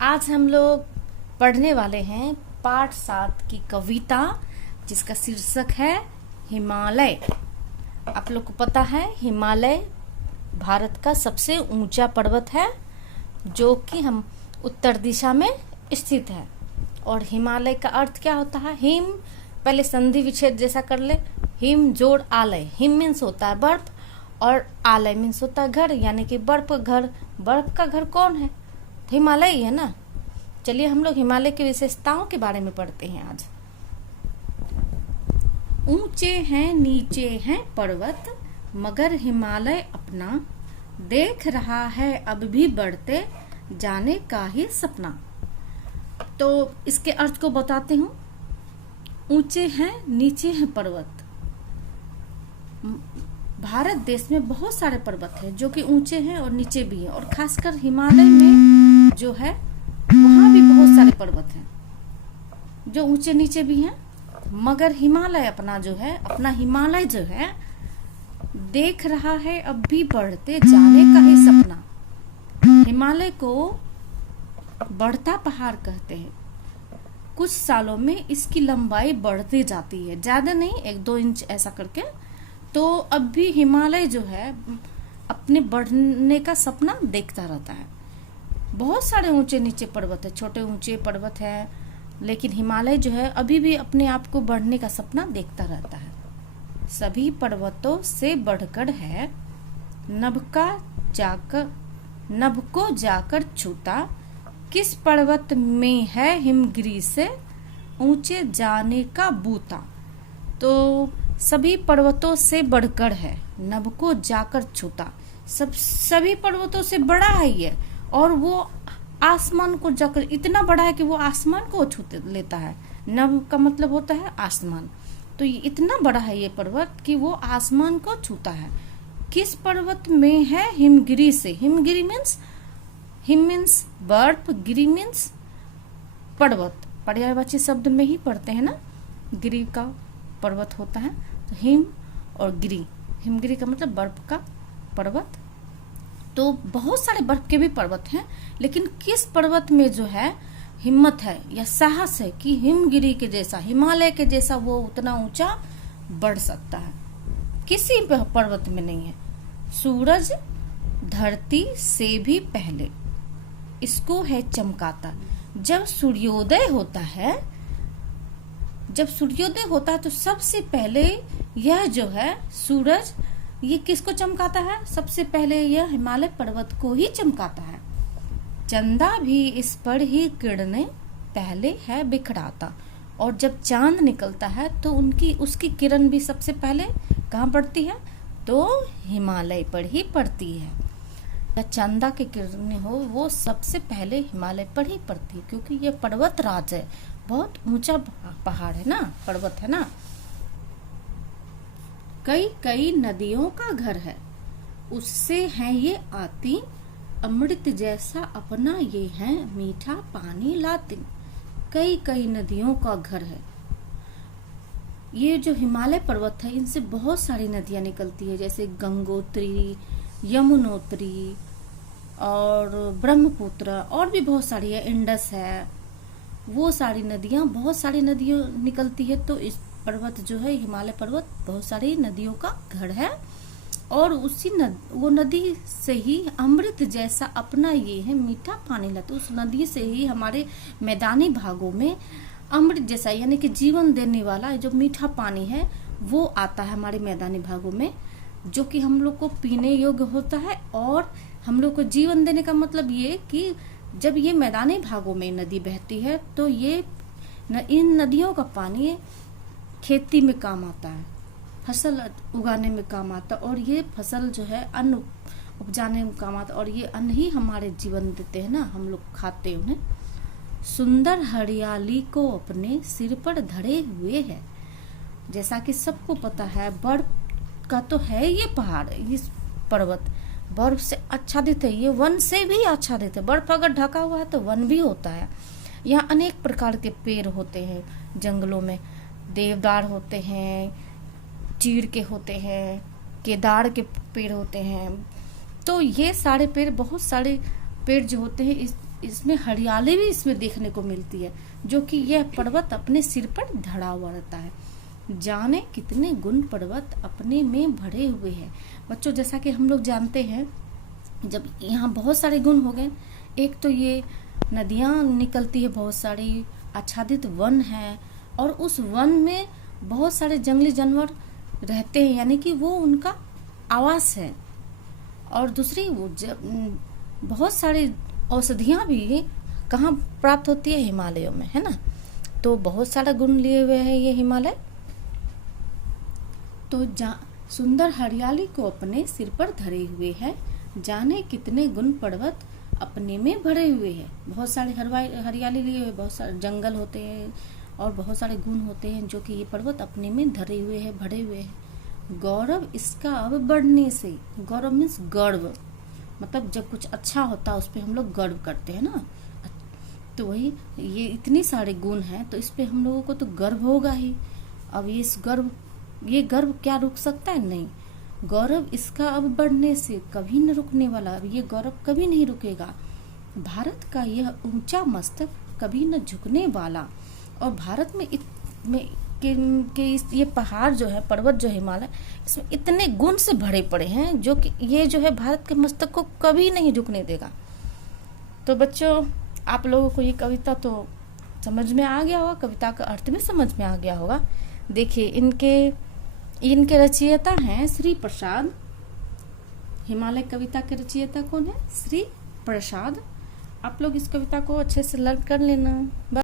आज हम लोग पढ़ने वाले हैं पाठ 7 की कविता, जिसका शीर्षक है हिमालय। आप लोग को पता है हिमालय भारत का सबसे ऊंचा पर्वत है, जो कि हम उत्तर दिशा में स्थित है। और हिमालय का अर्थ क्या होता है? हिम, पहले संधि विच्छेद जैसा कर ले। हिम जोड़ आलय। हिम मीन्स होता है बर्फ और आलय मीन्स होता है घर, यानी कि बर्फ का घर। बर्फ का घर कौन है? हिमालय ही है ना। चलिए हम लोग हिमालय की विशेषताओं के बारे में पढ़ते हैं आज। ऊंचे हैं नीचे हैं पर्वत, मगर हिमालय अपना देख रहा है अब भी बढ़ते जाने का ही सपना। तो इसके अर्थ को बताती हूँ। ऊंचे हैं नीचे हैं पर्वत। भारत देश में बहुत सारे पर्वत हैं जो कि ऊंचे हैं और नीचे भी हैं, और खासकर हिमालय में जो है वहां भी बहुत सारे पर्वत हैं जो ऊंचे नीचे भी हैं। मगर हिमालय अपना हिमालय जो है देख रहा है अब भी बढ़ते जाने का ही सपना। हिमालय को बढ़ता पहाड़ कहते हैं। कुछ सालों में इसकी लंबाई बढ़ती जाती है, ज्यादा नहीं, 1-2 इंच ऐसा करके। तो अब भी हिमालय जो है अपने बढ़ने का सपना देखता रहता है। बहुत सारे ऊंचे नीचे पर्वत है, छोटे ऊंचे पर्वत है, लेकिन हिमालय जो है अभी भी अपने आप को बढ़ने का सपना देखता रहता है। सभी पर्वतों से बढ़कर है, नभ को जाकर छूता। किस पर्वत में है हिमगिरी से ऊंचे जाने का बूता। तो सभी पर्वतों से बढ़कर है, नभ को जाकर छूता। सभी पर्वतों से बड़ा है ये, और वो आसमान को जाकर इतना बड़ा है कि वो आसमान को छू लेता है। नभ का मतलब होता है आसमान। तो ये इतना बड़ा है ये पर्वत कि वो आसमान को छूता है। किस पर्वत में है हिमगिरी से? हिमगिरी मीन्स, हिम मीन्स बर्फ, गिरी मीन्स पर्वत। पर्यायवाची शब्द में ही पढ़ते हैं ना, गिरी का पर्वत होता है। तो हिम और गिरी, हिमगिरी का मतलब बर्फ का पर्वत। तो बहुत सारे बर्फ के भी पर्वत हैं, लेकिन किस पर्वत में जो है हिम्मत है या साहस है कि हिमगिरी के जैसा, हिमालय के जैसा वो उतना ऊंचा बढ़ सकता है? किसी पर्वत में नहीं है। सूरज धरती से भी पहले इसको है चमकाता। जब सूर्योदय होता है तो सबसे पहले यह जो है सूरज, ये किसको चमकाता है? सबसे पहले यह हिमालय पर्वत को ही चमकाता है। चंदा भी इस पर ही किरणें पहले है बिखराता। और जब चांद निकलता है तो उसकी किरण भी सबसे पहले कहाँ पड़ती है? तो हिमालय पर ही पड़ती है। या चंदा की किरणें हो, वो सबसे पहले हिमालय पर ही पड़ती है, क्योंकि ये पर्वत राज है, बहुत ऊंचा पहाड़ है ना, पर्वत है ना। कई कई नदियों का घर है, उससे है ये आती, अमृत जैसा अपना ये है मीठा पानी लाती। कई कई नदियों का घर है। ये जो हिमालय पर्वत है, इनसे बहुत सारी नदियां निकलती है, जैसे गंगोत्री, यमुनोत्री और ब्रह्मपुत्र, और भी बहुत सारी है, इंडस है। वो सारी नदियां, बहुत सारी नदियां निकलती है। तो इस पर्वत जो है हिमालय पर्वत बहुत सारी नदियों का घर है, और वो नदी से ही अमृत जैसा अपना ये है मीठा पानी लाते। उस नदी से ही हमारे मैदानी भागों में अमृत जैसा, यानी कि जीवन देने वाला जो मीठा पानी है वो आता है हमारे मैदानी भागों में, जो कि हम लोग को पीने योग्य होता है। और हम लोग को जीवन देने का मतलब ये कि जब ये मैदानी भागों में नदी बहती है तो ये इन नदियों का पानी खेती में काम आता है, फसल उगाने में काम आता है, और ये फसल जो है अन्न उपजाने में काम आता है, और ये अन्न ही हमारे जीवन देते हैं ना, हम लोग खाते हैं उन्हें। सुंदर हरियाली को अपने सिर पर धरे हुए है। जैसा कि सबको पता है, बर्फ का तो है ये पहाड़, इस पर्वत बर्फ से आच्छादित है, ये वन से भी आच्छादित है। बर्फ अगर ढका हुआ है तो वन भी होता है। यहाँ अनेक प्रकार के पेड़ होते हैं जंगलों में। देवदार होते हैं, चीड़ के होते हैं, केदार के पेड़ होते हैं। तो ये सारे पेड़, बहुत सारे पेड़ जो होते हैं इसमें हरियाली भी इसमें देखने को मिलती है, जो कि यह पर्वत अपने सिर पर धरा हुआ रहता है। जाने कितने गुण पर्वत अपने में भरे हुए हैं। बच्चों, जैसा कि हम लोग जानते हैं, जब यहाँ बहुत सारे गुण हो गए, एक तो ये नदियाँ निकलती है, बहुत सारी आच्छादित वन है, और उस वन में बहुत सारे जंगली जानवर रहते हैं, यानी कि वो उनका आवास है। और दूसरी बहुत सारी औषधियाँ भी कहाँ प्राप्त होती है? हिमालयों में, है ना। तो बहुत सारा गुण लिए हुए है ये हिमालय। तो सुंदर हरियाली को अपने सिर पर धरे हुए है, जाने कितने गुण पर्वत अपने में भरे हुए हैं। बहुत सारे हरियाली लिए हुए, बहुत सारे जंगल होते हैं और बहुत सारे गुण होते हैं जो कि ये पर्वत अपने में धरे हुए हैं, भरे हुए हैं। गौरव इसका अब बढ़ने से, गौरव मीन्स गर्व, मतलब जब कुछ अच्छा होता है उस पर हम लोग गर्व करते हैं ना। तो वही, ये इतनी सारे गुण हैं तो इस पे हम लोगों को तो गर्व होगा ही। अब ये गर्व क्या रुक सकता है? नहीं। गौरव इसका अब बढ़ने से कभी न रुकने वाला, अब ये गौरव कभी नहीं रुकेगा। भारत का यह ऊंचा मस्तक कभी न झुकने वाला। और भारत में ये पहाड़ जो है, पर्वत जो हिमालय, इसमें इतने गुण से भरे पड़े हैं जो कि ये जो है भारत के मस्तक को कभी नहीं झुकने देगा। तो बच्चों, आप लोगों को ये कविता तो समझ में आ गया होगा, कविता का अर्थ भी समझ में आ गया होगा। देखिए, इनके रचयिता हैं श्री प्रसाद। हिमालय कविता के रचयिता कौन है? श्री प्रसाद। आप लोग इस कविता को अच्छे से लर्न कर लेना।